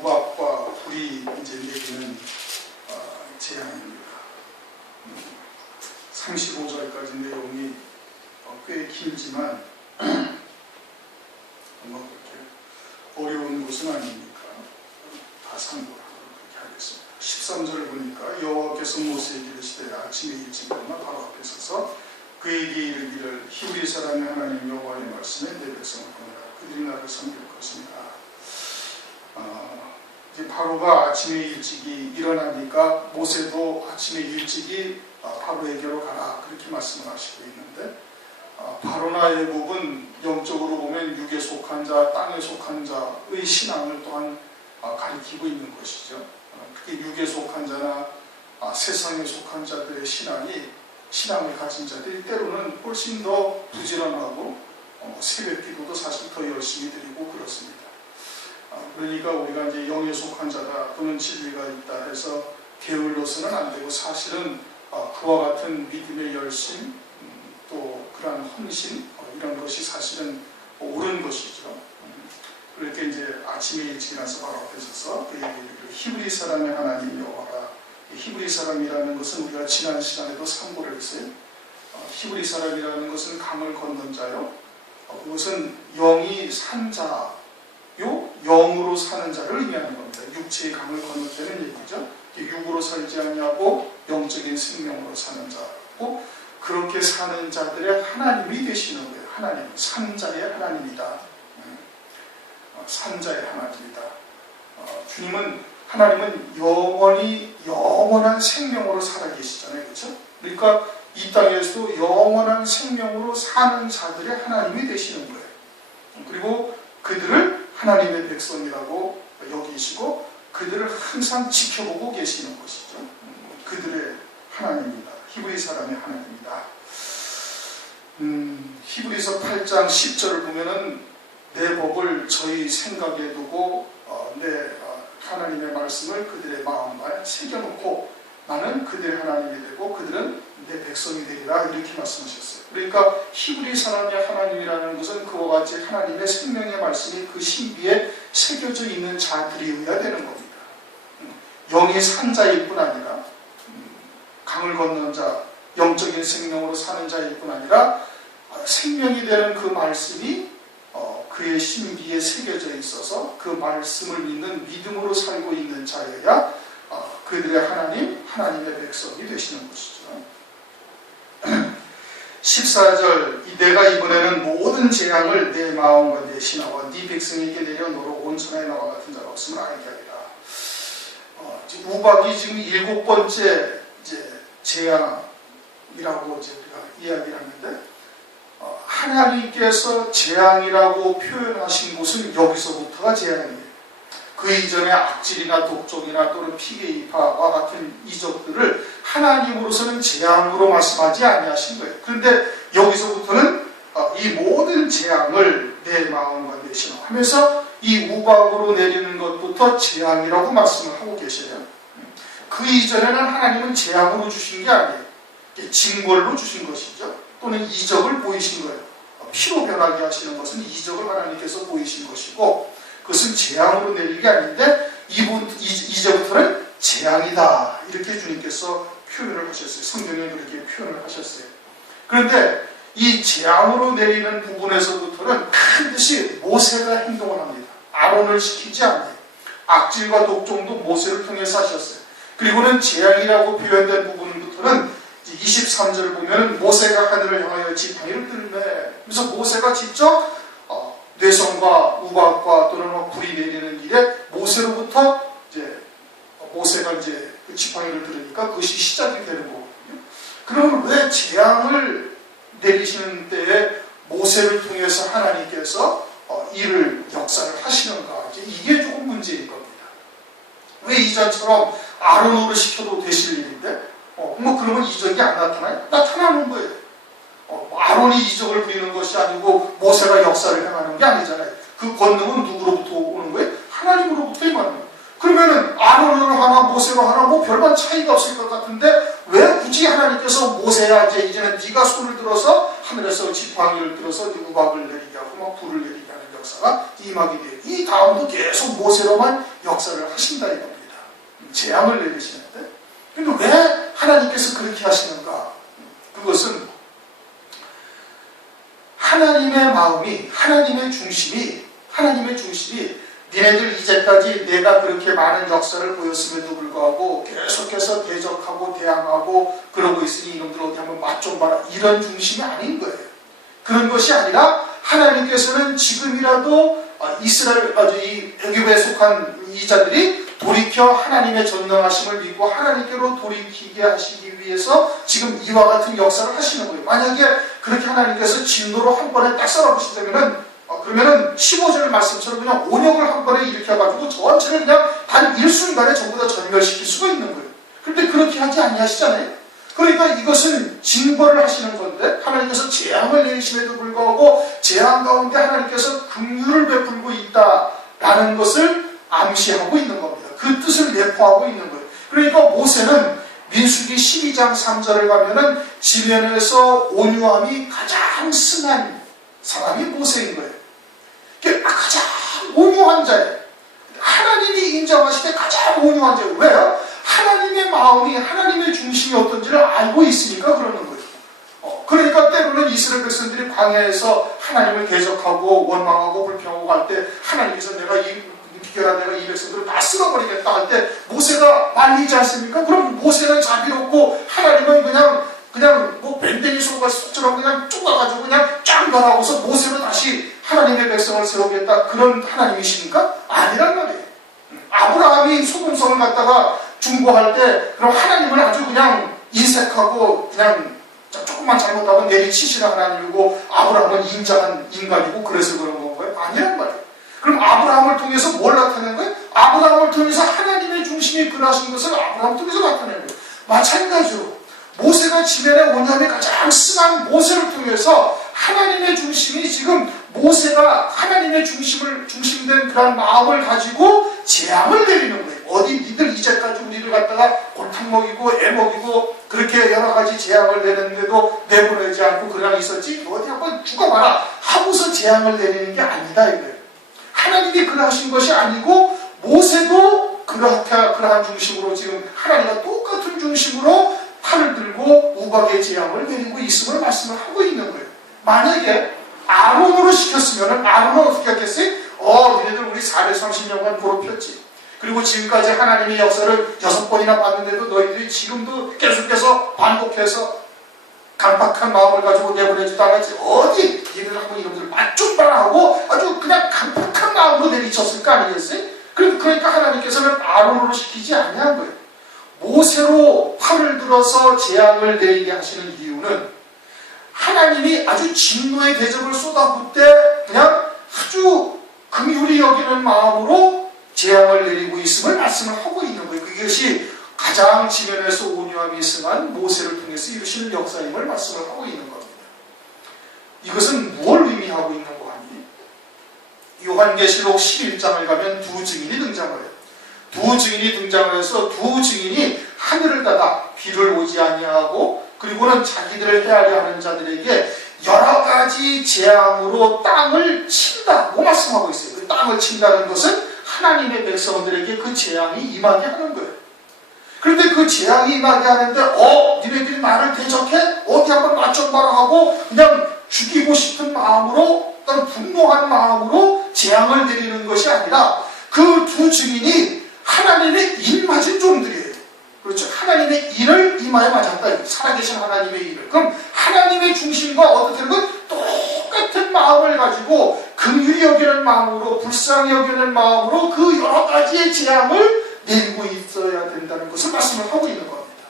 우박과 불이 이제 내리는 재앙입니다. 35절까지 내용이 꽤 길지만 뭐 그렇게 어려운 것은 아니니까 다 참고하도록 하겠습니다. 13절을 보니까 여호와께서 모세에게 이르시되 아침에 일찍 일어나 바로 앞에 서서 그에게 이르기를 히브리 사람의 하나님 여호와의 말씀에 내 백성을 보내라. 그들이 나를 섬길 것입니다. 이제 바로가 아침에 일찍이 일어나니까 모세도 아침에 일찍이 바로에게로 가라 그렇게 말씀을 하시고 있는데, 바로나 애국은 영적으로 보면 육에 속한 자, 땅에 속한 자의 신앙을 또한 가리키고 있는 것이죠. 특히 육에 속한 자나 세상에 속한 자들의 신앙을 가진 자들이 때로는 훨씬 더 부지런하고 새벽 기도도 사실 더 열심히 드리고 그렇습니다. 그러니까 우리가 이제 영에 속한 자다 또는 진리가 있다 해서 게을러서는 안 되고, 사실은 그와 같은 믿음의 열심 또 그러한 헌신 이런 것이 사실은 옳은 것이죠. 그렇게 이제 아침에 일찍 일어나서 바로 앞에 서서 그 얘기를 히브리 사람의 하나님 여호와라. 히브리 사람이라는 것은 우리가 지난 시간에도 참고를 했어요. 히브리 사람이라는 것은 강을 건넌 자요. 그것은 영이 산 자요, 영으로 사는 자를 의미하는 겁니다. 육체의 강을 건넜다는 얘기죠. 육으로 살지 않냐고 영적인 생명으로 사는 자고, 그렇게 사는 자들의 하나님이 되시는 거예요. 하나님, 산자의 하나님이다. 산자의 하나님이다. 하나님은 영원한 생명으로 살아계시잖아요. 그렇죠? 그러니까 이 땅에서도 영원한 생명으로 사는 자들의 하나님이 되시는 거예요. 그리고 그들을 하나님의 백성이라고 여기시고 그들을 항상 지켜보고 계시는 것이죠. 그들의 하나님이다. 히브리 사람의 하나님이다. 히브리서 8장 10절을 보면은 내 법을 저희 생각에 두고 내 하나님의 말씀을 그들의 마음에 새겨놓고 나는 그들의 하나님이 되고 그들은 내 백성이 되리라 이렇게 말씀하셨어요. 그러니까 히브리 사람의 하나님이라는 것은 그와 같이 하나님의 생명의 말씀이 그 신비에 새겨져 있는 자들이어야 되는 겁니다. 영이 산 자일 뿐 아니라 강을 건넌 자, 영적인 생명으로 사는 자일 뿐 아니라 생명이 되는 그 말씀이 그의 신비에 새겨져 있어서 그 말씀을 믿는 믿음으로 살고 있는 자여야 그들의 하나님의 백성이 되시는 것이죠. 14절 내가 이번에는 모든 재앙을 내 마음과 내 신하와 네 백성에게 내려놓으러 온 천하에 나와 같은 자가 없음을 알게 하리라. 우박이 지금 7번째 재앙이라고 우리가 이야기를 하는데, 하나님께서 재앙이라고 표현하신 곳은 여기서부터가 재앙이에요. 그 이전에 악질이나 독종이나 또는 피게이파와 같은 이적들을 하나님으로서는 재앙으로 말씀하지 아니하신 거예요. 그런데 여기서부터는 이 모든 재앙을 내 마음과 내 신앙 하면서 이 우박으로 내리는 것부터 재앙이라고 말씀을 하고 계셔요. 그 이전에는 하나님은 재앙으로 주신 게 아니에요. 징벌로 주신 것이죠. 또는 이적을 보이신 거예요. 피로 변하게 하시는 것은 이적을 하나님께서 보이신 것이고, 그것은 재앙으로 내릴 게 아닌데 이제부터는 재앙이다 이렇게 주님께서 표현을 하셨어요. 성경에 그렇게 표현을 하셨어요. 그런데 이 재앙으로 내리는 부분에서부터는 반드시 모세가 행동을 합니다. 아론을 시키지 않아요. 악질과 독종도 모세를 통해서 하셨어요. 그리고는 재앙이라고 표현된 부분부터는 23절을 보면 모세가 하늘을 향하여 지팡이를 들매, 그래서 모세가 직접 뇌성과 우박과 또는 불이 내리는 길에 모세로부터 모세가 그 지팡이를 들으니까 그것이 시작이 되는 거거든요. 그러면 왜 재앙을 내리시는 때에 모세를 통해서 하나님께서 이를 역사를 하시는가? 이게 조금 문제인 겁니다. 왜 이전처럼 아론으로 시켜도 되실 일인데 그러면 이적이 안 나타나요? 나타나는 거예요. 아론이 이적을 부리는 것이 아니고 모세가 역사를 행하는 게 아니잖아요. 그 권능은 누구로부터 오는 거예요? 하나님으로부터 임하는 거예요. 그러면은 아론으로 하나 모세로 하나 뭐 별반 차이가 없을 것 같은데 왜 굳이 하나님께서 모세야 이제는 네가 손을 들어서 하늘에서 지팡이를 들어서 우박을 내리게 하고 막 불을 내리게 하느냐, 역사가 임하게 돼요. 이 다음도 계속 모세로만 역사를 하신다 이겁니다. 재앙을 내리시는데, 근데 왜 하나님께서 그렇게 하시는가? 그것은 하나님의 마음이, 하나님의 중심이 니네들 이제까지 내가 그렇게 많은 역사를 보였음에도 불구하고 계속해서 대적하고 대항하고 그러고 있으니 이놈들 어디 한번 맛 좀 봐라, 이런 중심이 아닌 거예요. 그런 것이 아니라 하나님께서는 지금이라도 이스라엘, 이 애굽에 속한 이 자들이 돌이켜 하나님의 전능하심을 믿고 하나님께로 돌이키게 하시기 위해서 지금 이와 같은 역사를 하시는 거예요. 만약에 그렇게 하나님께서 진노로 한 번에 딱 썰어보시다면은 그러면은 15절 말씀처럼 그냥 온역을 한 번에 일으켜가지고 전체를 그냥 단 일순간에 전부 다 전멸시킬 수가 있는 거예요. 그런데 그렇게 하지 아니하시잖아요. 그러니까 이것은 징벌을 하시는 건데, 하나님께서 재앙을 내리심에도 불구하고 재앙 가운데 하나님께서 긍휼을 베풀고 있다라는 것을 암시하고 있는 겁니다. 그 뜻을 내포하고 있는 거예요. 그러니까 모세는 민수기 12장 3절을 가면은 지면에서 온유함이 가장 승한 사람이 모세인 거예요. 가장 온유한 자예요. 하나님이 인정하실 때 가장 온유한 자예요. 왜요? 하나님의 마음이, 하나님의 중심이 어떤지를 알고 있으니까 그러는 거예요. 그러니까 때로는 이스라엘 백성들이 광야에서 하나님을 대적하고 원망하고 불평하고 할 때 하나님께서 내가 이 백성들을 다 쓸어버리겠다 할 때 모세가 말리지 않습니까? 그럼 모세는 자비롭고 하나님은 그냥 뭐 밴댕이 속처럼 그냥 쪼가가지고 그냥 쫙 말하고서 모세로 다시 하나님의 백성을 세우겠다, 그런 하나님이십니까? 아니란 말이에요. 아브라함이 소돔성을 갖다가 중보할 때 그럼 하나님은 아주 그냥 인색하고 그냥 조금만 잘못하면 내리치시는 하나님이고 아브라함은 인자한 인간이고 그래서 그런 건가요? 아니란 말이에요. 그럼 아브라함을 통해서 뭘 나타낸 거예요? 아브라함을 통해서 하나님의 중심이 그러하신 것을 아브라함을 통해서 나타낸 거예요. 마찬가지로 모세가 지면의 온유함이 가장 승한 모세를 통해서 하나님의 중심이 지금 모세가 하나님의 중심된 그런 마음을 가지고 재앙을 내리는 거예요. 어디 니들 이제까지 우리를 갖다가 골탕 먹이고 애 먹이고 그렇게 여러 가지 재앙을 내렸는데도 내보내지 않고 그냥 있었지? 어디 한번 죽어봐라 하고서 재앙을 내리는 게 아니다 이거예요. 하나님이 그러하신 것이 아니고 모세도 그러한 중심으로 지금 하나님과 똑같은 중심으로 팔을 들고 우박의 재앙을 내리고 있음을 말씀을 하고 있는 거예요. 만약에 아론으로 시켰으면 아론은 어떻게 했겠어요? 너희들 우리 430년간 괴롭혔지. 그리고 지금까지 하나님의 역사를 6번이나 봤는데도 너희들이 지금도 계속해서 반복해서 강박한 마음을 가지고 내보내지도 않았지. 어디 니들 한번 이놈들 맛 좀 봐라 하고 아주 그냥 강박한 마음으로 내리쳤을 거 아니겠어요? 그러니까 하나님께서는 아론으로 시키지 아니한 거예요. 모세로 팔을 들어서 재앙을 내리게 하시는 이유는 하나님이 아주 진노의 대접을 쏟아붓을 때 그냥 아주 긍휼히 여기는 마음으로 재앙을 내리고 있음을 말씀을 하고 있는 거예요. 그것이 가장 지면에서 온유함이 승한 모세를 통해서 이루시는 역사임을 말씀을 하고 있는 겁니다. 이것은 무엇을 의미하고 있는 거 아니에요? 요한계시록 11장을 가면 두 증인이 등장을 해요. 두 증인이 등장을 해서 두 증인이 하늘을 닫아 비를 오지 아니하고 그리고는 자기들을 헤아려 하는 자들에게 여러 가지 재앙으로 땅을 친다고 말씀하고 있어요. 그 땅을 친다는 것은 하나님의 백성들에게 그 재앙이 임하게 하는 거예요. 그런데 그 재앙이 임하게 하는데 니네들이 나를 대적해? 어디 한번 맛 좀 봐라 하고 그냥 죽이고 싶은 마음으로 어떤 분노한 마음으로 재앙을 내리는 것이 아니라 그 두 증인이 하나님의 일 맞은 종들이에요. 그렇죠. 하나님의 일을 이마에 맞았다. 살아계신 하나님의 일을. 그럼 하나님의 중심과 어떻게 되는 건 똑같은 마음을 가지고 긍휼히 여기는 마음으로 불쌍히 여기는 마음으로 그 여러 가지의 재앙을 내리고 있어야 된다는 것을 말씀을 하고 있는 겁니다.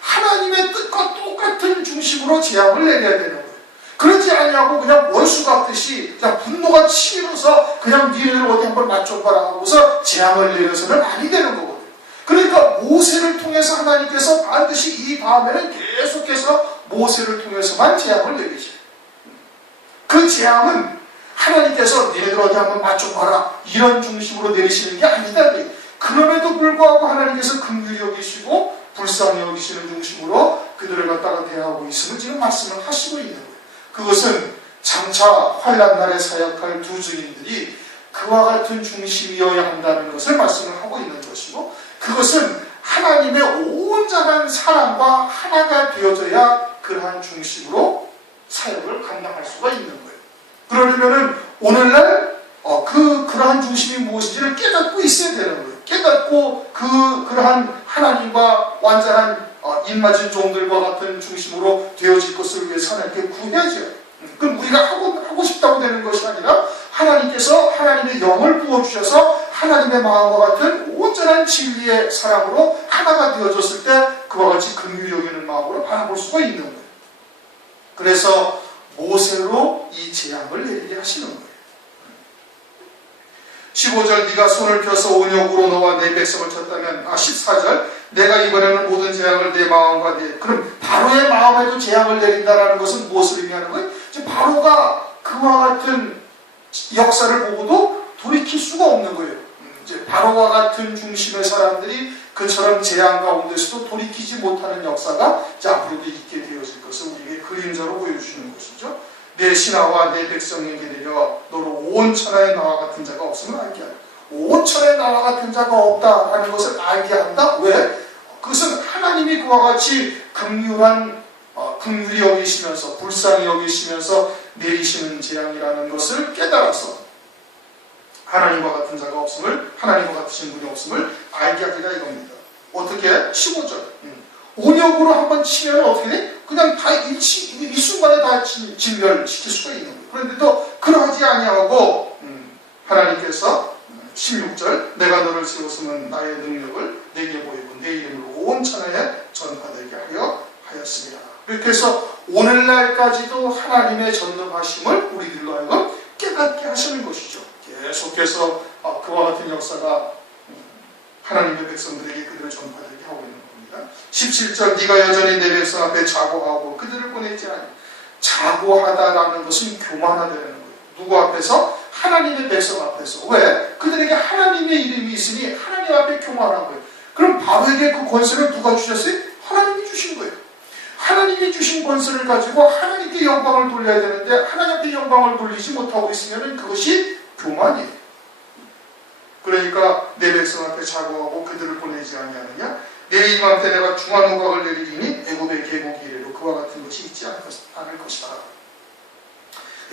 하나님의 뜻과 똑같은 중심으로 재앙을 내려야 되는 거예요. 그러지 않냐고 그냥 원수 같듯이 그냥 분노가 치밀어서 그냥 니네들 어디 한번 맛 좀 봐라 하고서 재앙을 내려서는 아니 되는 거거든요. 그러니까 모세를 통해서 하나님께서 반드시 이 다음에는 계속해서 모세를 통해서만 재앙을 내리셔요. 그 재앙은 하나님께서 니네들 어디 한번 맛 좀 봐라 이런 중심으로 내리시는 게 아니다. 그럼에도 불구하고 하나님께서 긍휼히 여기시고 불쌍히 여기시는 중심으로 그들을 갖다가 대하고 있음을 지금 말씀을 하시고 있는 거예요. 그것은 장차 환난날에 사역할 두 증인들이 그와 같은 중심이어야 한다는 것을 말씀을 하고 있는 것이고, 그것은 하나님의 온전한 사랑과 하나가 되어져야 그러한 중심으로 사역을 감당할 수가 있는 거예요. 그러려면은 오늘날 그러한 중심이 무엇인지를 깨닫고 있어야 되는 거예요. 깨닫고 그러한 하나님과 완전한 입맞은 종들과 같은 중심으로 되어질 것을 위해서 하나님께 구해야죠. 그럼 우리가 하고 싶다고 되는 것이 아니라 하나님께서 하나님의 영을 부어주셔서 하나님의 마음과 같은 온전한 진리의 사랑으로 하나가 되어졌을 때 그와 같이 긍휼히 여기는 마음으로 바라볼 수가 있는 거예요. 그래서 모세로 이 재앙을 내리게 하시는 거예요. 15절 네가 손을 펴서 온역으로 너와 내 백성을 쳤다면 14절 내가 이번에는 모든 재앙을 내 마음과 그럼 바로의 마음에도 재앙을 내린다는 것은 무엇을 의미하는 거예요? 바로가 그와 같은 역사를 보고도 돌이킬 수가 없는 거예요. 이제 바로와 같은 중심의 사람들이 그처럼 재앙 가운데서도 돌이키지 못하는 역사가 앞으로도 있게 되어질 것을 우리에게 그림자로 보여주시는 것이죠. 내 신하와 내 백성에게 내려 너로 온 천하에 나와 같은 자가 없음을 알게 한다. 온 천하에 나와 같은 자가 없다라는 것을 알게 한다. 왜? 그것은 하나님이 그와 같이 긍휼히 여기시면서 불쌍히 여기시면서 내리시는 재앙이라는 것을 깨달아서 하나님과 같은 자가 없음을, 하나님과 같으신 분이 없음을 알게 하리라 이겁니다. 어떻게? 15절 온역으로 한번 치면 어떻게 돼? 그냥 다 이 순간에 다 진멸시킬 수가 있는 거예요. 그런데도 그러하지 아니하고 하나님께서 16절 내가 너를 세웠으면 나의 능력을 내게 보이고 내 이름으로 온 천하에 전파되게 하였습니다. 그렇게 해서 오늘날까지도 하나님의 전능하심을 우리들로 하여금 깨닫게 하시는 것이죠. 계속해서 그와 같은 역사가 하나님의 백성들에게 그들을 전파되게 하고 있는 겁니다. 17절 네가 여전히 내 백성 앞에 자고하고 그들을 보내지 않니. 자고하다라는 것은 교만하다는 거예요. 누구 앞에서? 하나님의 백성 앞에서. 왜? 그들에게 하나님의 이름이 있으니 하나님 앞에 교만한 거예요. 그럼 바로에게 그 권세를 누가 주셨어요? 하나님이 주신 거예요. 하나님이 주신 권세를 가지고 하나님께 영광을 돌려야 되는데 하나님 앞에 영광을 돌리지 못하고 있으면 그것이 교만이에요. 그러니까 내 백성 앞에 자고하고 그들을 보내지 아니하느냐? 내 이름 앞에 내가 중한 우박을 내리리니 애굽의 계곡 이래로 그와 같은 것이 있지 않을 것이다.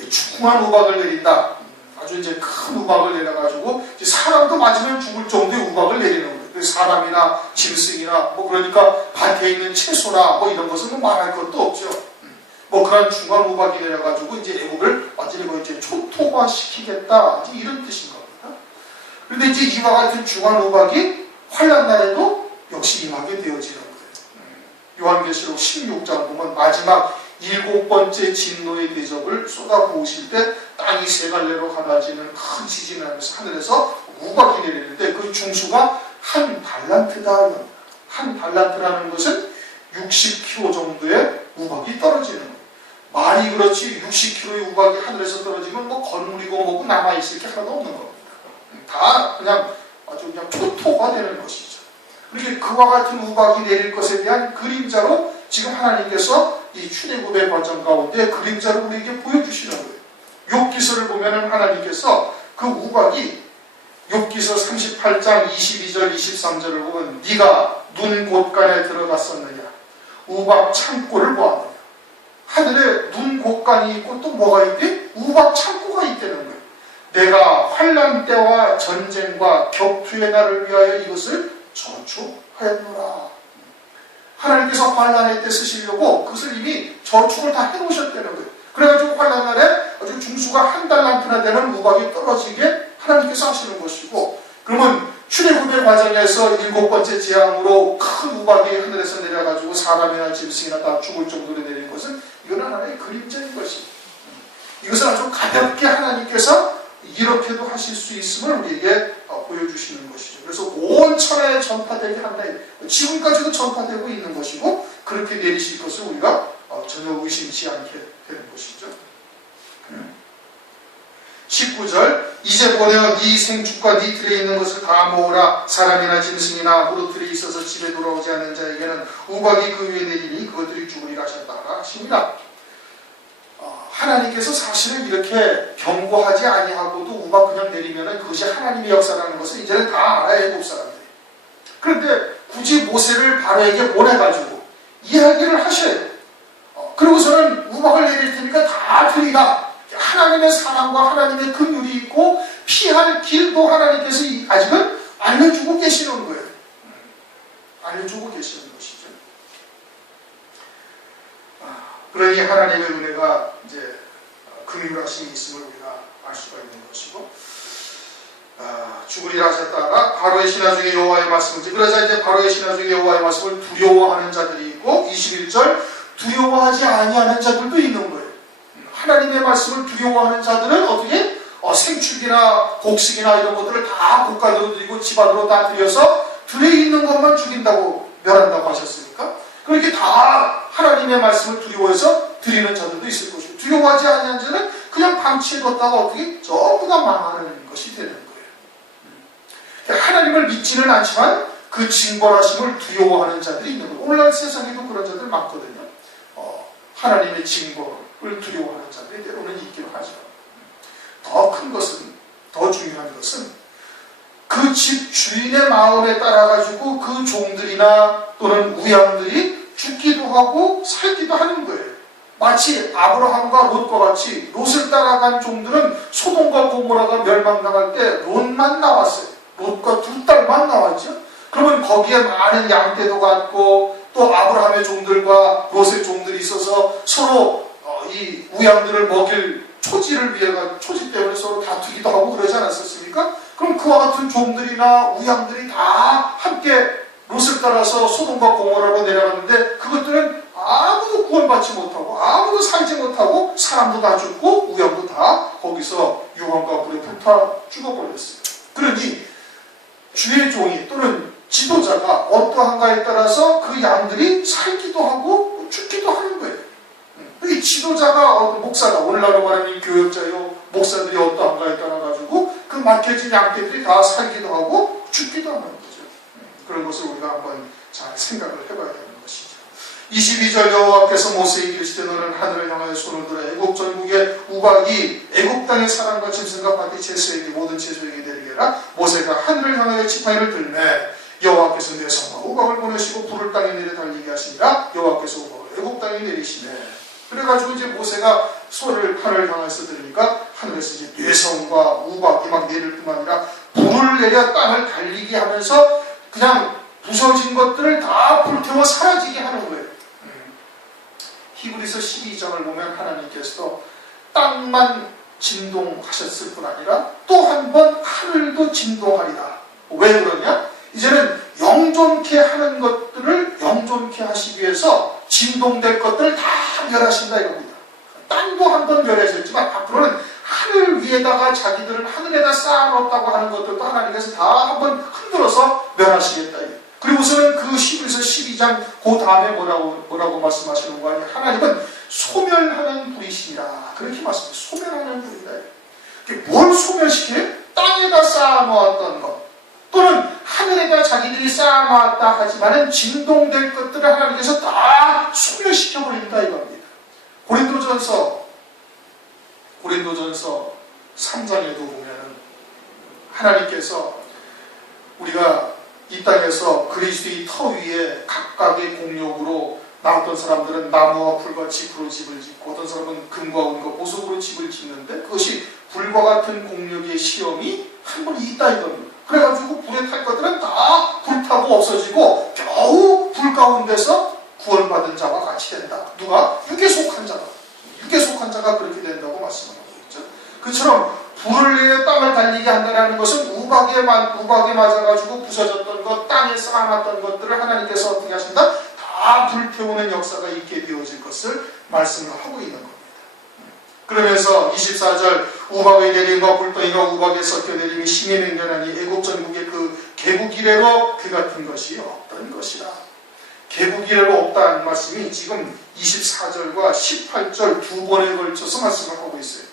중한 우박을 내린다. 아주 이제 큰 우박을 내려가지고 사람도 맞으면 죽을 정도의 우박을 내리는 거예요. 사람이나 짐승이나 그러니까 밭에 있는 채소나 이런 것은 말할 것도 없죠. 그런 중간 우박이 내려가지고 이제 애국을 완전히 이제 초토화시키겠다 이런 뜻인 겁니다. 그런데 이제 이와 같은 중간 우박이 환난 날에도 역시 임하게 되어지는 거예요. 요한계시록 16장 보면 마지막 7번째 진노의 대접을 쏟아부으실 때 땅이 세 갈래로 갈라지는 큰 지진을 하면서 하늘에서 우박이 내리는데 그 중수가 한 달란트다. 한 달란트라는 것은 60kg 정도의 우박이 떨어지는 거예요. 말이 그렇지 60kg의 우박이 하늘에서 떨어지면 건물이고 남아있을 게 하나도 없는 겁니다. 다 그냥 아주 그냥 초토화 되는 것이죠. 그렇게 그와 같은 우박이 내릴 것에 대한 그림자로 지금 하나님께서 이 출애굽의 과정 가운데 그림자를 우리에게 보여주시는 거예요. 욥기서를 보면은 하나님께서 그 우박이 욥기서 38장 22절 23절을 보면 네가 눈 곳간에 들어갔었느냐 우박 창고를 보았느냐. 하늘에 눈 곳간이 있고 또 뭐가 있대? 우박 창고가 있다는 거예요. 내가 환난 때와 전쟁과 격투의 날을 위하여 이것을 저축하였노라. 하나님께서 환난의 때 쓰시려고 그것을 이미 저축을 다 해놓으셨다는 거예요. 그래가지고 환난 날에 아주 중수가 한 달란트나 되는 우박이 떨어지게 하나님께서 하시는 것이고, 그러면 출애굽의 과정에서 7번째 재앙으로 큰 우박이 하늘에서 내려가지고 사람이나 짐승이나 다 죽을 정도로 내린 것은 이건 하나의 그림자인 것입니다. 이것은 아주 가볍게 하나님께서 이렇게도 하실 수 있음을 우리에게 보여주시는 것이죠. 그래서 온 천하에 전파되게 한다. 지금까지도 전파되고 있는 것이고 그렇게 내리실 것을 우리가 전혀 의심치 않게 되는 것이죠. 19절 이제 보내어 네 생축과 네 틀에 있는 것을 다 모으라. 사람이나 짐승이나 무릇 틀에 있어서 집에 돌아오지 않는 자에게는 우박이 그 위에 내리니 그것들이 죽으리라 하셨다 하십니다. 하나님께서 사실은 이렇게 경고하지 아니하고도 우박 그냥 내리면은 그것이 하나님의 역사라는 것을 이제는 다 알아야 애국 사람들이. 그런데 굳이 모세를 바로에게 보내가지고 이야기를 하셔야 돼요. 그리고서는 우박을 내릴 테니까 다 들리라. 하나님의 사랑과 하나님의 긍휼이 있고 피할 길도 하나님께서 아직은 알려주고 계시는 거예요. 알려주고 계시는 것이죠. 그러니 하나님의 은혜가 이제 긍휼하심이 있음을 우리가 알 수가 있는 것이고, 죽으리라 하셨다가 바로의 신하 중에 여호와의 말씀을, 그러자 이제 바로의 신하 중에 여호와의 말씀을 두려워하는 자들이 있고, 21절 두려워하지 아니하는 자들도 있는 거예요. 하나님의 말씀을 두려워하는 자들은 어떻게? 생축이나 곡식이나 이런 것들을 다 곡간으로 드리고 집안으로 다 들여서 들에 있는 것만 죽인다고 멸한다고 하셨으니까, 그렇게 다 하나님의 말씀을 두려워해서 드리는 자들도 있을 것이고, 두려워하지 않는 자는 그냥 방치해뒀다가 어떻게 전부 다 망하는 것이 되는 거예요. 하나님을 믿지는 않지만 그 징벌하심을 두려워하는 자들이 있는 거예요. 오늘날 세상에도 그런 자들 많거든요. 하나님의 징벌을 두려워하는 자들이 때로는 있기도 하죠. 더 큰 것은, 더 중요한 것은 그 집 주인의 마음에 따라가지고 그 종들이나 또는 우양들이 죽기도 하고 살기도 하는 거예요. 마치 아브라함과 롯과 같이 롯을 따라간 종들은 소돔과 고모라가 멸망당할 때 롯만 나왔어요. 롯과 두 딸만 나왔죠. 그러면 거기에 많은 양떼도 갔고 또 아브라함의 종들과 롯의 종들이 있어서 서로 이 우양들을 먹일 초지를 위해가 초지 때문에 서로 다투기도 하고 그러지 않았었습니까? 그럼 그와 같은 종들이나 우양들이 다 함께 롯을 따라서 소돔과 고모라로 내려갔는데 그것들은 아무도 구원받지 못하고 아무도 살지 못하고 사람도 다 죽고 우양도 다 거기서 유황과 불에 불타 죽어버렸어요. 그러니 주의 종이 또는 지도자가 어떠한가에 따라서 그 양들이 살기도 하고 죽기도 하는 거예요. 이 지도자가 목사가, 오늘날로 말하면 교역자요, 목사들이 어떠한가에 따라가지고 그 맡겨진 양떼들이 다 살기도 하고 죽기도 하는 거죠. 그런 것을 우리가 한번 잘 생각을 해봐야 되는 것이죠. 22절 여호와께서 모세에게 이르시되 너는 하늘을 향하여 손을 들어 애국 전국의 우박이 애국 땅의 사람과 짐승과 밭의 채소에게 모든 채소에게 내리게 해라. 모세가 하늘을 향하여 지팡이를 들매 여호와께서 뇌성과 우박을 보내시고 불을 땅에 내려 달리게 하시니라. 여호와께서 우박을 애국 땅에 내리시네. 그래가지고 이제 모세가 소리를 하늘을 향해서 들으니까 하늘에서 이제 뇌성과 우박이 막 내릴 뿐만 아니라 불을 내려 땅을 달리게 하면서 그냥 부서진 것들을 다 불태워 사라지게 하는 거예요. 히브리서 12장을 보면 하나님께서 땅만 진동하셨을 뿐 아니라 또 한 번 하늘도 진동하리라. 왜 그러냐? 이제는 영존케 하는 것들을 영존케 하시기 위해서 진동될 것들을 다 멸하신다 이겁니다. 땅도 한 번 멸하셨지만 앞으로는 하늘 위에다가 자기들을 하늘에다 쌓아놓았다고 하는 것들도 하나님께서 다 한 번 흔들어서 멸하시겠다. 그리고서는 그 히브리서 12장 그 다음에 뭐라고 말씀하시는 거 아니에요? 하나님은 소멸하는 불이시라. 그렇게 말씀해요. 소멸하는 불이다. 뭘 소멸시켜요? 땅에다 쌓아놓았던 것 또는 하늘에다 자기들이 쌓아놨다 하지만은 진동될 것들을 하나님께서 다 소멸시켜버린다 이겁니다. 고린도전서 3장에도 보면은 하나님께서 우리가 이 땅에서 그리스도의 터 위에 각각의 공력으로 나 어떤 사람들은 나무와 불과 짚으로 집을 짓고 어떤 사람은 금과 은과 보석으로 집을 짓는데 그것이 불과 같은 공력의 시험이 한 번 있다 이겁니다. 그래가지고 불에 탈 것들은 다 불타고 없어지고 겨우 불 가운데서 구원받은 자와 같이 된다. 누가? 육에 속한 자가. 육에 속한 자가 그렇게 된다고 말씀하고 있죠. 그처럼 불을 내어 땅을 달리게 한다는 것은 우박에 맞아가지고 부서졌던 것, 땅에 쌓아놨던 것들을 하나님께서 어떻게 하신다? 다 불태우는 역사가 있게 되어질 것을 말씀을 하고 있는 겁니다. 그러면서 24절 우박의 내림과 불덩이가 우박에 섞여 내림이 심히 맹렬하니 애국 전국의 그 개국 이래로 그 같은 것이 없던 것이라. 개국 이래로 없다는 말씀이 지금 24절과 18절 두 번에 걸쳐서 말씀을 하고 있어요.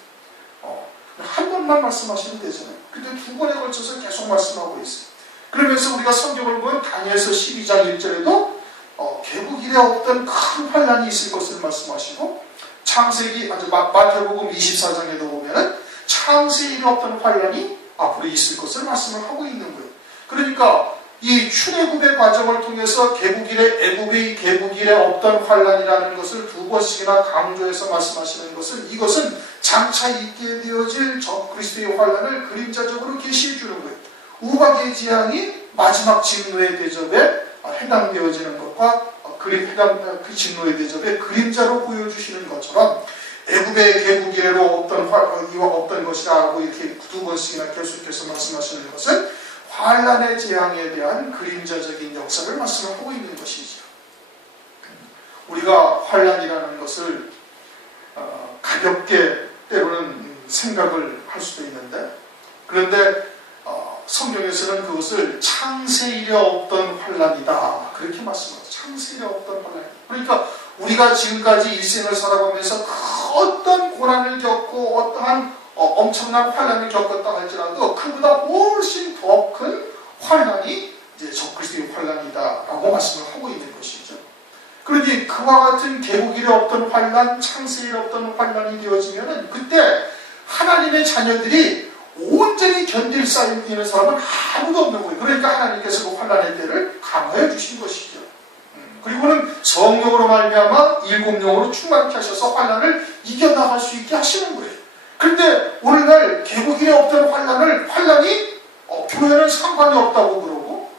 한 번만 말씀하시면 되잖아요. 근데 두 번에 걸쳐서 계속 말씀하고 있어요. 그러면서 우리가 성경을 보면 다니엘서 12장 1절에도 개국 이래 없던 큰 환란이 있을 것을 말씀하시고 창세기 마태복음 24장에도 보면은 창세 이래 없던 환란이 앞으로 있을 것을 말씀을 하고 있는 거예요. 그러니까 이 출애굽의 과정을 통해서 애굽의 개국일에 없던 환란이라는 것을 두 번씩이나 강조해서 말씀하시는 것은 이것은 장차 있게 되어질 그리스도의 환란을 그림자적으로 계시해 주는 거예요. 우박의 재앙이 마지막 진노의 대접에 해당되어지는 것과 그 진노의 대접에 그림자로 보여주시는 것처럼 애굽의 개국이래로 없던 것이라고 이렇게 두 번씩이나 계속해서 말씀하시는 것은 환란의 재앙에 대한 그림자적인 역사를 말씀하고 있는 것이죠. 우리가 환란이라는 것을 가볍게 때로는 생각을 할 수도 있는데, 그런데 성경에서는 그것을 창세 이래 없던 환란이다 그렇게 말씀하죠. 창세 이래 없던 환란. 그러니까 우리가 지금까지 일생을 살아가면서 어떤 고난을 겪고 어떠한 엄청난 환란을 겪었다 할지라도 그보다 훨씬 더 큰 환란이 이제 적그리스도의 환란이다라고 말씀을 하고 있는 것이죠. 그러니 그와 같은 개국일에 없던 환란, 창세일에 없던 환란이 되어지면은 그때 하나님의 자녀들이 온전히 견딜 수 있는 사람은 아무도 없는 거예요. 그러니까 하나님께서 그 환란의 때를 강화해 주신 것이죠. 그리고는 성령으로 말미암아 일곱 영으로 충만케 하셔서 환란을 이겨나갈 수 있게 하시는 거예요. 그런데 오늘날 개국일에 없던 환란이 교회는 상관이 없다고 그러고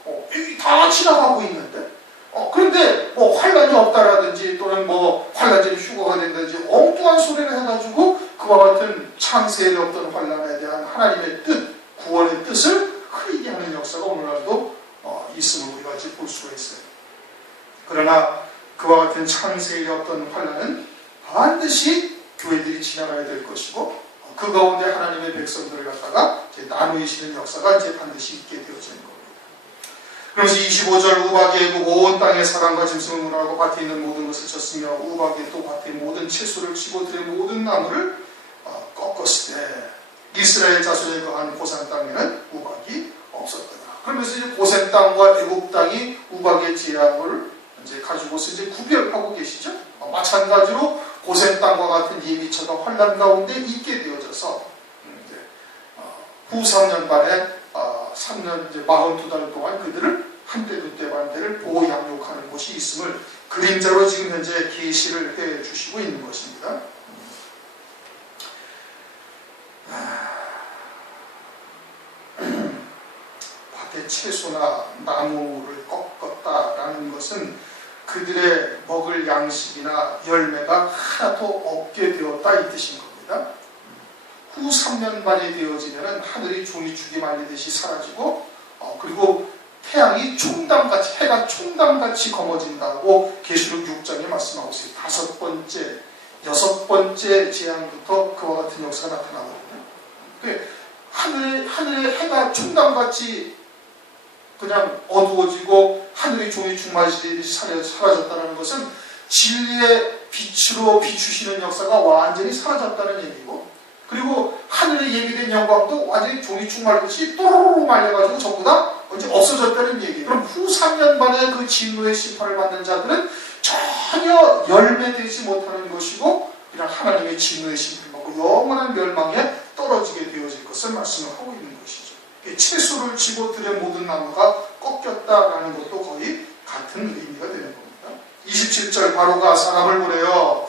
다 지나가고 있는데 그런데 환란이 없다라든지 또는 환란전이 휴거가 된다든지 엉뚱한 소리를 해가지고 그와 같은 창세에 없던 환란에 대한 하나님의 뜻, 구원의 뜻을 흐리게 하는 역사가 오늘날도 있음을 우리가 이제 볼 수가 있어요. 그러나 그와 같은 창세에 없던 환란은 반드시 교회들이 지나가야 될 것이고 그 가운데 하나님의 백성들을 갖다가 이제 나누시는 역사가 이제 반드시 있게 되어지는 겁니다. 그러면서 25절 우박이 애굽 온 땅의 사람과 짐승을 문하고 밭에 있는 모든 것을 쳤으며 우박이 또 밭의 모든 채소를 치고 들의 모든 나무를 꺾었을 때 이스라엘 자손에 거한 고산 땅에는 우박이 없었더라. 그러면서 이제 고센 땅과 애굽 땅이 우박의 재앙을 이제 가지고서 이제 구별하고 계시죠. 마찬가지로 고센 땅과 같은 예비처가 환란 가운데 있게 되어져서 후 3년 만에 3년 이제 42달 동안 그들을 한때 두때 반대를 보호 양육하는 곳이 있음을 그림자로 지금 현재 계시를 해 주시고 있는 것입니다. 밭의 채소나 나무를 꺾었다라는 것은 그들의 먹을 양식이나 열매가 하나도 없게 되었다 이 뜻인 겁니다. 후 3년 만에 되어지면 하늘이 종이축이 말리듯이 사라지고 그리고 태양이 총담같이 해가 총담같이 검어진다고 계시록 6장에 말씀하고 있어요. 5번째, 6번째 재앙부터 그와 같은 역사가 나타나거든요. 하늘에 해가 총담같이 그냥 어두워지고 하늘이 종이축 말리듯이 사라졌다는 것은 진리의 빛으로 비추시는 역사가 완전히 사라졌다는 얘기고, 그리고 하늘에 예비된 영광도 완전히 종이축 말리듯이 또로로 말려가지고 전부 다 이제 없어졌다는 얘기. 그럼 후 3년 만에 그 진노의 심판을 받는 자들은 전혀 열매되지 못하는 것이고 그냥 하나님의 진노의 심판을 받고 영원한 멸망에 떨어지게 되어질 것을 말씀을 하고 있는 것이죠. 채소를 치고 들의 모든 나무가 꺾였다라는 것도 거의 같은 의미가 되는 겁니다. 27절 바로가 사람을 보내어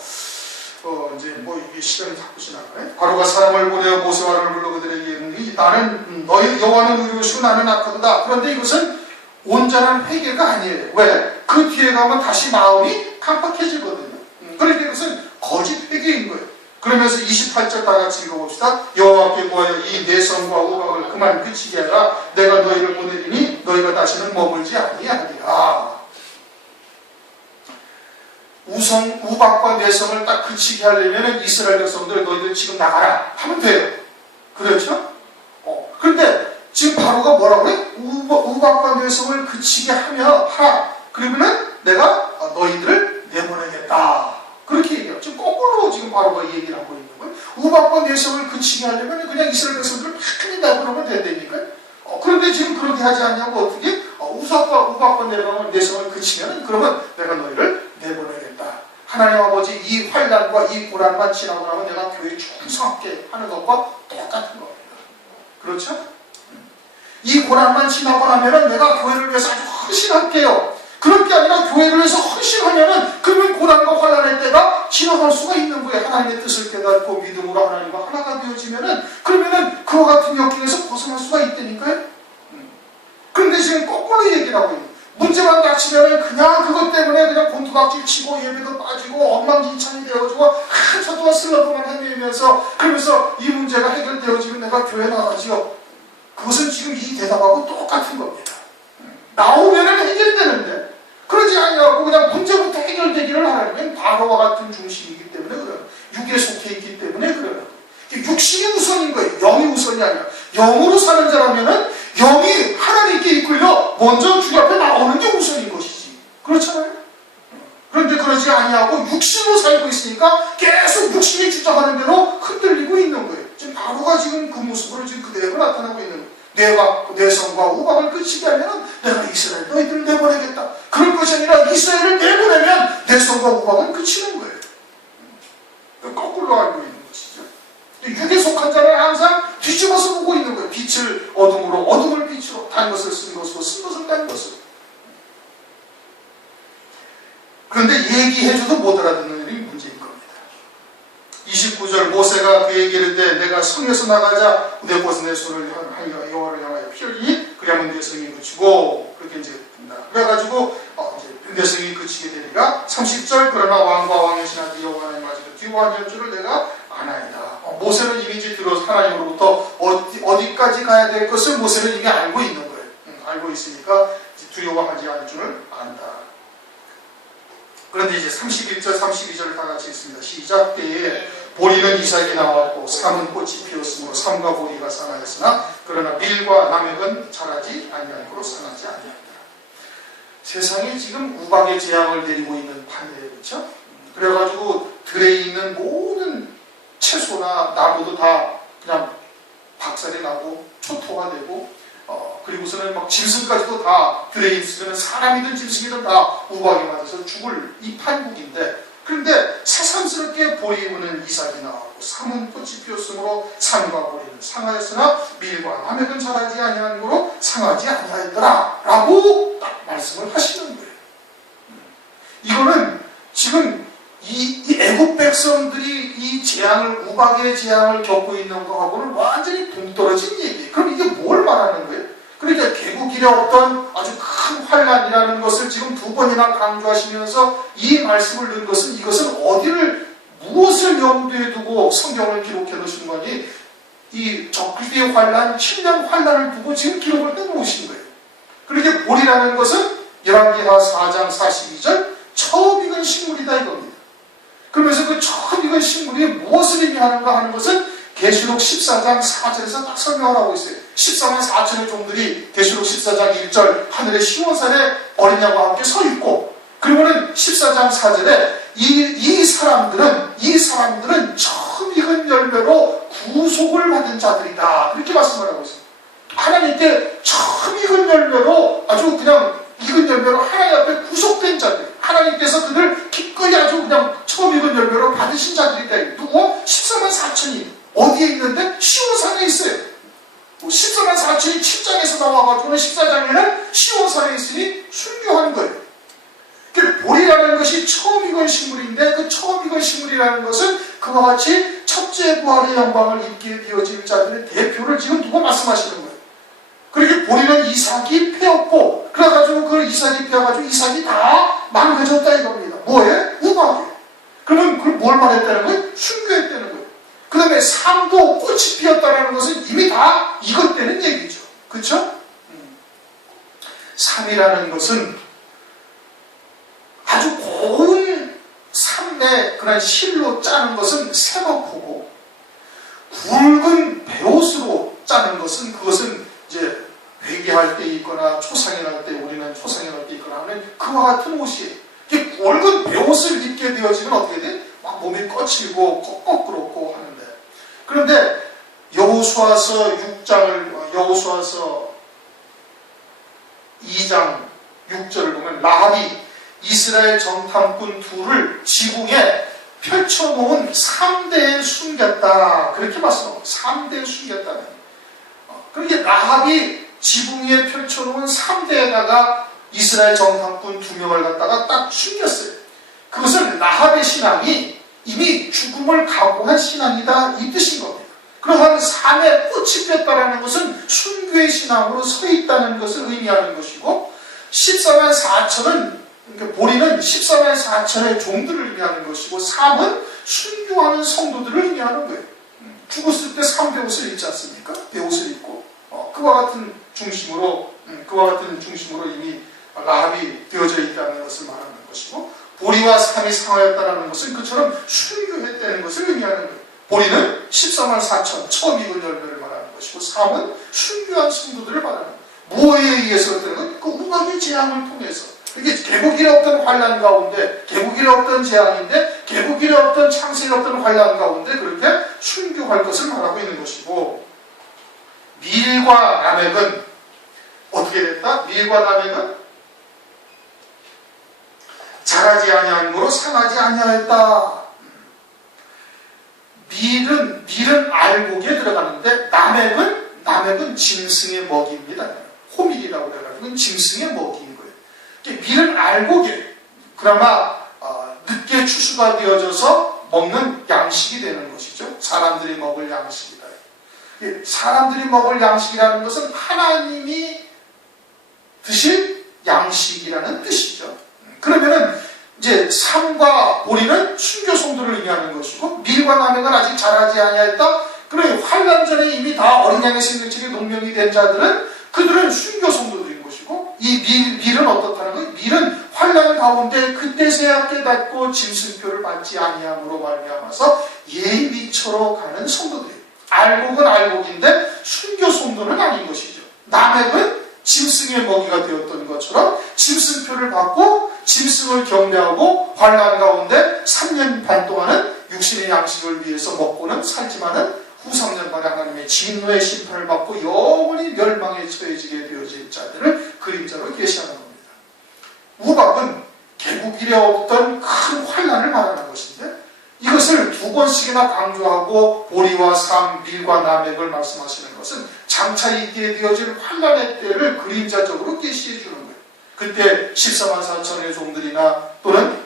이제 이게 시간이 자꾸 지나가네. 바로가 사람을 보내어 모세와 아론을 불러 그들에게 이르니 나는 너희 여호와는 의로우시고 나는 악하도다. 그런데 이것은 온전한 회개가 아니에요. 왜? 그 뒤에 가면 다시 마음이 깜빡해지거든요. 그러니까 이것은 거짓 회개인 거예요. 그러면서 28절 다 같이 읽어봅시다. 여호와께 구하여 이 내성과 우박을 그만 그치게 하라. 내가 너희를 보내리니 너희가 다시는 머물지 아니하리라. 우박과 내성을 딱 그치게 하려면 이스라엘 백성들 너희들 지금 나가라 하면 돼요. 그렇죠? 그런데 지금 바로가 뭐라고 해? 우박과 내성을 그치게 하라. 그러면은 내가 너희들을 내보내겠다. 그렇게 얘기해요. 지금 거꾸로 지금 바로가 얘기를 하고 있는 거예요. 우박과 내성을 그치게 하려면 그냥 이스라엘 백성들을 많이 내보내면 된다니까. 그런데 지금 그렇게 하지 않냐고 어떻게? 우박과 내성을 그치면 그러면 내가 너희를 내보내겠다. 하나님 아버지 이 환란 환란과 이 고난만 지나고 나면 내가 교회에 충성하게 하는 것과 똑같은 겁니다. 그렇죠? 이 고난만 지나고 나면은 내가 교회를 위해서 아주 헌신할게요. 그럴 게 아니라 교회를 위해서 헌신하면은 그러면 고난과 환란의 때가 지나갈 수가 있는 거예요. 하나님의 뜻을 깨닫고 믿음으로 하나님과 하나가 되어지면은 그러면은 그와 같은 역경에서 벗어날 수가 있다니까요. 그런데 지금 거꾸로 얘기를 하고 있는 문제만 닥치면은 그냥 그것 때문에 그냥 곤두박질 치고 예배도 빠지고 엉망진창이 되어지고 저도와 슬러브만 헤매면서 그러면서 이 문제가 해결되어지면 내가 교회 나가지요. 그것은 지금 이 대답하고 똑같은 겁니다. 나오면은 해결되는데 그러지 아니하고 그냥 문제부터 해결되기를 하려면 바로와 같은 중심이기 때문에 그래요. 육에 속해 있기 때문에 그래요. 육신이 우선인 거예요. 영이 우선이 아니라 영으로 사는 자라면은 영이 하나님께 이끌려 먼저 주 앞에 나오는 게 우선인 것이지. 그렇잖아요. 그런데 그러지 아니하고 육신으로 살고 있으니까 계속 육신이 주장하는 대로 흔들리고 있는 거예요. 지금 바로가 지금 그 모습으로 지금 그대로 나타나고 있는 거예요. 내성과 우박을 끝이게 하면 내가 이스라엘 너희들을 내보내겠다. 그럴 것이 아니라 이스라엘을 내보내면 내성과 우박은 끝이는 거예요. 거꾸로 알고 있는 것이죠. 육에 속한 자는 항상 뒤집어서 보고 있는 거예요. 빛을 어둠으로, 어둠을 빛으로, 단 것을 쓴 것으로, 쓴 것을 단 것으로. 그런데 얘기해줘도 못 알아듣는 일이 문제인 겁니다. 29절 모세가 그에게 이르되 내가 성에서 나가자 내 벗은 내 손을 여호와를 향하여 피 흘리니 그리하면 내 성이 그치고 그렇게 이제 된다. 그래가지고 이제 내 성이 그치게 되니까 30절 그러나 왕과 왕의 신하들 여호와의 맞이도 뒤와한 줄을 내가 아나이다. 모세는 이미 이제 들어서 하나님으로부터 어디까지 가야 될 것을 모세는 이미 알고 있는 거예요. 알고 있으니까 두려워하지 않을 줄을 안다. 그런데 이제 31절, 32절을 다 같이 읽습니다. 시작. 때에 보리는 이삭이 나왔고 삼은 꽃이 피었으므로 삼과 보리가 상하였으나 그러나 밀과 남획은 자라지 아니하므로 상하지 아니하니라. 세상에 지금 우박의 재앙을 내리고 있는 판이에요. 그렇죠? 그래가지고 들에 있는 모든 채소나 나무도 다 그냥 박살이 나고 초토화 되고 그리고서는 막 짐승까지도 다 들에 있으면 사람이든 짐승이든 다 우박에 맞아서 죽을 이 판국인데 그런데 새삼스럽게 보리 우는 이삭이 나오고 삼은 꽃이 피었으므로 삼과 보리는 상하였으나 밀과 남획은 자라지 아니하므로 상하지 아니하였더라 라고 딱 말씀을 하시는 거예요. 이거는 지금 이 애국 백성들이 이 재앙을 우박의 재앙을 겪고 있는 거하고는 완전히 동떨어진 얘기예요. 그럼 이게 뭘 말하는 거예요? 그러니까 개국 이래 어떤 아주 큰 환란이라는 것을 지금 두 번이나 강조하시면서 이 말씀을 넣은 것은 이것은 어디를 무엇을 염두에 두고 성경을 기록해 놓으신 거니 이 적그리스도의 환란, 7년 환란을 두고 지금 기록을 해 놓으신 거예요. 그렇게 보리라는 것은 열왕기하 4장 42절 처음 익은 식물이다 이겁니다. 그러면서 그 처음 익은 식물이 무엇을 의미하는가 하는 것은 계시록 14장 4절에서 딱 설명을 하고 있어요. 14만 4천의 종들이 계시록 14장 1절 하늘의 시온산에 어린 양과 함께 서 있고 그러면은 14장 4절에 이 사람들은 처음 익은 열매로 구속을 받은 자들이다. 그렇게 말씀을 하고 있어요. 하나님께 처음 익은 열매로 아주 그냥 익은 열매로 하나님 앞에 구속된 자들, 하나님께서 그들 기꺼이 아주 그냥 처음 익은 열매로 받으신 자들이다. 누구? 14만 4천이 어디에 있는데? 시온산에 있어요. 14만 4천이 7장에서 나와가지고는 14장에는 시온산에 있으니 순교하는 거예요. 그러니까 보리라는 것이 처음 익은 식물인데 그 처음 익은 식물이라는 것은 그와 같이 첫째 부활의 영광을 입게 되어질 자들의 대표를 지금 두고 말씀하시는 거예요. 그렇게 보리는 이삭이 패었고 그래가지고 그 이삭이 패어가지고 이삭이 다 망가졌다 이겁니다. 뭐에? 우박이에요. 그러면 그걸 뭘 말했다는 거예요? 순교했다는 거예요. 그 다음에 삼도 꽃이 피었다는 것은 이미 다 익었다는 얘기죠. 그렇죠? 삼이라는 것은 아주 고운 삼의 그런 실로 짜는 것은 세마포고 굵은 베옷으로 짜는 것은 그것은 이제 회개할 때 있거나 초상연할 때 우리는 초상연할 때 있거나 하는 그와 같은 옷이에요. 이게 굵은 베옷을 입게 되어지면 어떻게 돼? 막 몸이 거칠고 거꾸롭고 하는데 그런데 여호수아서 2장 6절을 보면 라합이 이스라엘 정탐꾼 둘을 지붕에 펼쳐놓은 3대에 숨겼다. 그렇게 말씀하고 3대에 숨겼다는. 그러니까 라합이 지붕 위에 펼쳐놓은 3대에다가 이스라엘 정탐꾼 2명을 갖다가 딱 숨겼어요. 그것은 라합의 신앙이 이미 죽음을 각오한 신앙이다 이 뜻인 겁니다. 그러한 삶의 꽃이 폈다라는 것은 순교의 신앙으로 서 있다는 것을 의미하는 것이고 14만 4천은 그러니까 보리는 14만 4천의 종들을 의미하는 것이고 3은 순교하는 성도들을 의미하는 거예요. 죽었을 때 3배옷을 입지 않습니까? 배옷을 입고 그와 같은 중심으로 이미 라합이 되어져 있다는 것을 말하는 것이고 보리와 3이 상하였다는 것은 그처럼 순교했다는 것을 의미하는 거예요. 보리는 14만 4천 처음 익은 열매를 말하는 것이고 3은 순교한 성도들을 말하는 거예요. 무엇에 의해서 그러는 그 우박의 재앙을 통해서 이게 개국 이래 없던 환란 가운데 개국 이래 없던 재앙인데 개국 이래 없던 창세에 없던 환란 가운데 그렇게 순교할 것을 말하고 있는 것이고 밀과 나멕은 어떻게 됐다? 밀과 나멕은 자라지 아니함으로 상하지 아니하였다. 밀은 알곡에 들어가는데 나멕은 짐승의 먹이입니다. 호밀이라고 해가지고 짐승의 먹이인 거예요. 밀은 알곡에 그나마 늦게 추수가 되어져서 먹는 양식이 되는 것이죠. 사람들이 먹을 양식이다. 사람들이 먹을 양식이라는 것은 하나님이 드실 양식이라는 뜻이죠. 그러면은 이제 삶과 보리는 순교 성도를 의미하는 것이고 밀과 나멕은 아직 자라지 아니하였다. 그래 환란 전에 이미 다 어린 양의 생명책에 농명이 된 자들은 그들은 순교 성도들인 것이고 이 밀은 어떻다는 거예요? 밀은 환란 가운데 그때서야 깨닫고 짐승표를 받지 아니함으로 말미암아서 예비처로 가는 성도들이에요. 알곡은 알곡인데 순교 성도는 아닌 것이죠. 나멕은 짐승의 먹이가 되었던 것처럼 짐승표를 받고 짐승을 경배하고 환란 가운데 3년 반 동안은 육신의 양식을 위해서 먹고는 살지만은 후 3년 만에 하나님의 진노의 심판을 받고 영원히 멸망에 처해지게 되어진 자들을 그림자로 계시하는 겁니다. 우박은 개국 이래 없던 큰 환란을 말하는 것인데 이것을 2번씩이나 강조하고 보리와 삶, 밀과 나멕을 말씀하시는 것은 장차 있게 되어질 환란의 때를 그림자적으로 계시해 주는 거예요. 그때 14만 4천의 종들이나 또는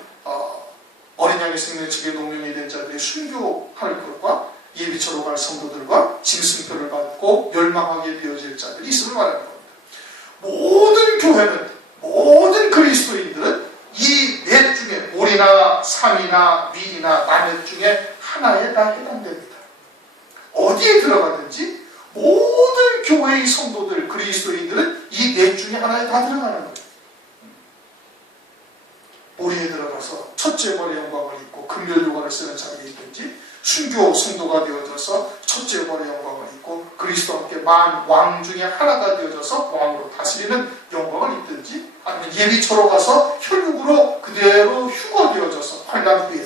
어린 양의 생명책에 농명이 된 자들이 순교할 것과 예비처로 갈 성도들과 짐승표를 받고 멸망하게 되어질 자들이 있음을 말하는 겁니다. 모든 교회는 모든 그리스도인들은 이 넷 중에 보리나 삶이나 밀이나 나멕 중에 하나에 다 해당됩니다. 어디에 들어가든지 모든 교회의 성도들 그리스도인들은 이 넷 중에 하나에 다 들어가는 거예요. 보리에 들어가서 첫째 벌의 영광을 입고 금멸요관을 쓰는 자리에 있든지 순교 성도가 되어져서 첫째 벌의 영광을 입고 그리스도와 함께 왕 중에 하나가 되어져서 왕으로 다스리는 영광을 입든지 아니면 예비처로 가서 혈육으로 그대로 휴거되어져서 환란 후에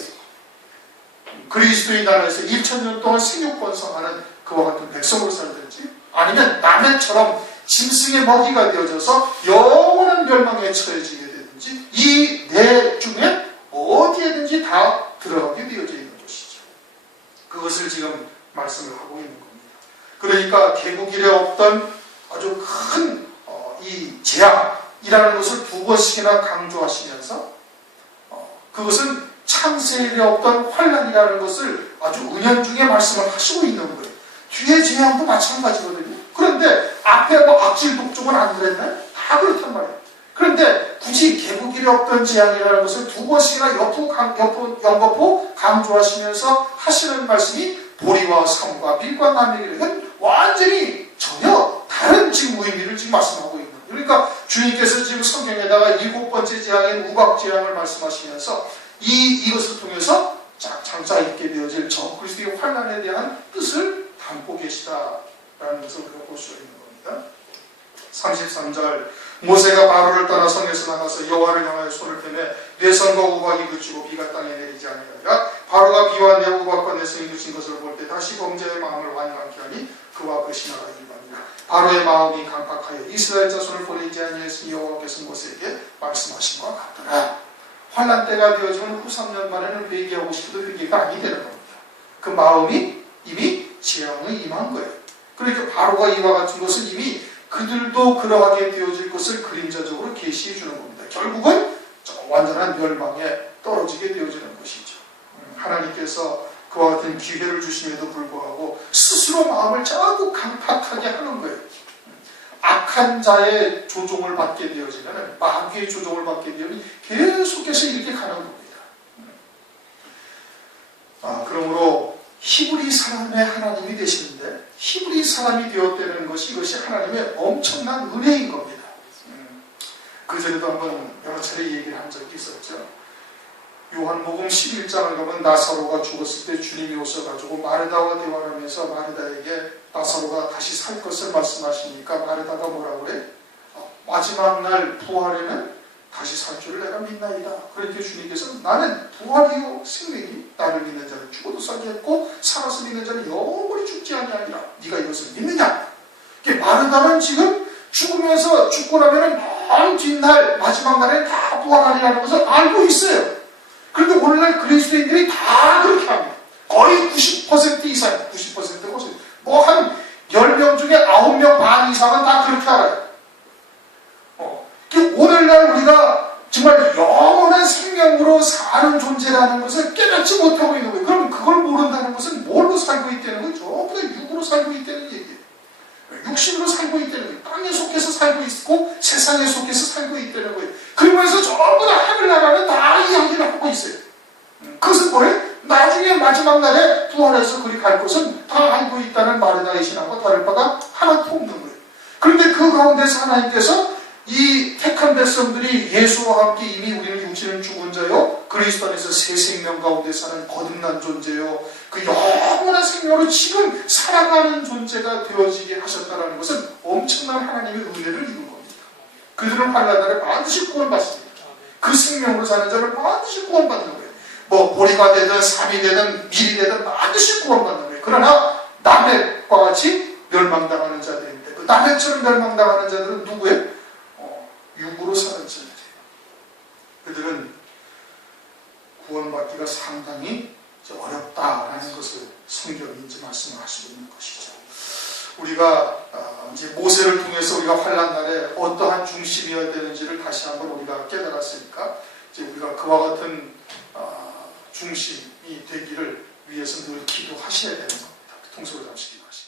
그리스도의 나라에서 2000년 동안 생육번성하는 그와 같은 백성으로 살든지 아니면 나멕처럼 짐승의 먹이가 되어져서 영원한 멸망에 처해지게 되든지 이 네 중에 어디에든지 다 들어가게 되어져 있는 것이죠. 그것을 지금 말씀을 하고 있는 겁니다. 그러니까 개국 이래 없던 아주 큰 이 재앙이라는 것을 2번씩이나 강조하시면서 그것은 창세 이래 없던 환란이라는 것을 아주 은연중에 말씀을 하시고 있는 거예요. 뒤에 재앙도 마찬가지거든요. 그런데 앞에 악질 독종은 안 그랬나요? 다 그렇단 말이에요. 그런데 굳이 개국 이래 없던 재앙이라는 것을 2번씩이나 연거푸 강조하시면서 하시는 말씀이 보리와 삶과 밀과 나멕이라는 완전히 전혀 다른 지금 의미를 지금 말씀하고 있는 거예요. 그러니까 주님께서 지금 성경에다가 7번째 재앙인 우박 재앙을 말씀하시면서 이것을 통해서 장차 있게 되어질 저 그리스도의 환란에 대한 뜻을 담고 계시다라는 것을 우리가 볼 수 있는 겁니다. 33절 모세가 바로를 떠나 성에서 나가서 여호와를 향하여 손을 펴매 내 성과 우박이 그치고 비가 땅에 내리지 아니하니라. 바로가 비와 내 우박과 내 성이 그친 것을 볼 때 다시 범죄의 마음을 완강케 하니 그와 그 신하가 일반이라. 바로의 마음이 강팍하여 이스라엘 자손을 보내지 아니하였으니 여호와께서 모세에게 말씀하신 것 같더라. 환난 때가 되어지면 후 3년 만에는 회개하고 싶어도 회개가 아니 되는 겁니다. 그 마음이 이미 재앙이 임한 거예요. 그러니까 바로가 이와 같은 것은 이미 그들도 그러하게 되어질 것을 그림자적으로 계시해 주는 겁니다. 결국은 완전한 멸망에 떨어지게 되어지는 것이죠. 하나님께서 그와 같은 기회를 주심에도 불구하고 스스로 마음을 자꾸 강팍하게 하는 거예요. 악한 자의 조종을 받게 되어지면, 마귀의 조종을 받게 되면 계속해서 이렇게 가는 겁니다. 그러므로 히브리 사람의 하나님이 되시는데 히브리 사람이 되었다는 것이 이것이 하나님의 엄청난 은혜인 겁니다. 그 전에도 한번 여러 차례 얘기를 한 적이 있었죠. 요한복음 11장을 가면 나사로가 죽었을 때 주님이 오셔가지고 마르다와 대화를 하면서 마르다에게 나사로가 다시 살 것을 말씀하시니까 마르다가 뭐라고 그래? 마지막 날 부활에는 다시 살 줄을 내가 믿나이다. 그러니까 주님께서 나는 부활이요 생명이 나를 믿는 자는 죽어도 살게 했고 살아서 믿는 자는 영원히 죽지 아니하리라. 네가 이것을 믿느냐? 마르다는 지금 죽으면서 죽고 나면은 먼 뒷날 마지막 날에 다 부활하리라는 것을 알고 있어요. 그런데 오늘날 그리스도인들이 다 그렇게 합니다. 거의 90% 이상, 90%고 뭐 한 10명 중에 9명 반 이상은 다 그렇게 알아요. 오늘날 우리가 정말 영원한 생명으로 사는 존재라는 것을 깨닫지 못하고 있는 거예요. 그럼 그걸 모른다는 것은 뭘로 살고 있다는 거예요? 전부 다 육으로 살고 있다는 얘기예요. 육신으로 살고 있다는 거예요. 땅에 속해서 살고 있고 세상에 속해서 살고 있다는 거예요. 그러면서 전부 다 하늘나라는 다 이야기를 하고 있어요. 그것은 뭐예요? 나중에 마지막 날에 부활해서 그리 갈 것은 다 알고 있다는 마르다의 신앙과 다를 바가 하나도 없는 거예요. 그런데 그 가운데서 하나님께서 이 택한 백성들이 예수와 함께 이미 우리는 육신은 죽은 자요 그리스도 안에서 새 생명 가운데 사는 거듭난 존재요 그 영원한 생명으로 지금 살아가는 존재가 되어지게 하셨다는 것은 엄청난 하나님의 은혜를 입은 겁니다. 그들은 환난 날에 반드시 구원받습니다. 그 생명으로 사는 자는 반드시 구원받는 거예요. 뭐 보리가 되든 삼이 되든 밀이 되든 반드시 구원받는 거예요. 그러나 남핵과 같이 멸망당하는 자들인데 그 남핵처럼 멸망당하는 자들은 누구예요? 육으로 사는 자들이에요. 그들은 구원받기가 상당히 어렵다라는 것을 성경이 이제 말씀하시고 있는 것이죠. 우리가 이제 모세를 통해서 우리가 환난 날에 어떠한 중심이어야 되는지를 다시 한번 우리가 깨달았으니까 이제 우리가 그와 같은 중심이 되기를 위해서 늘 기도하셔야 되는 겁니다. 통속을 잠시 기도하시죠.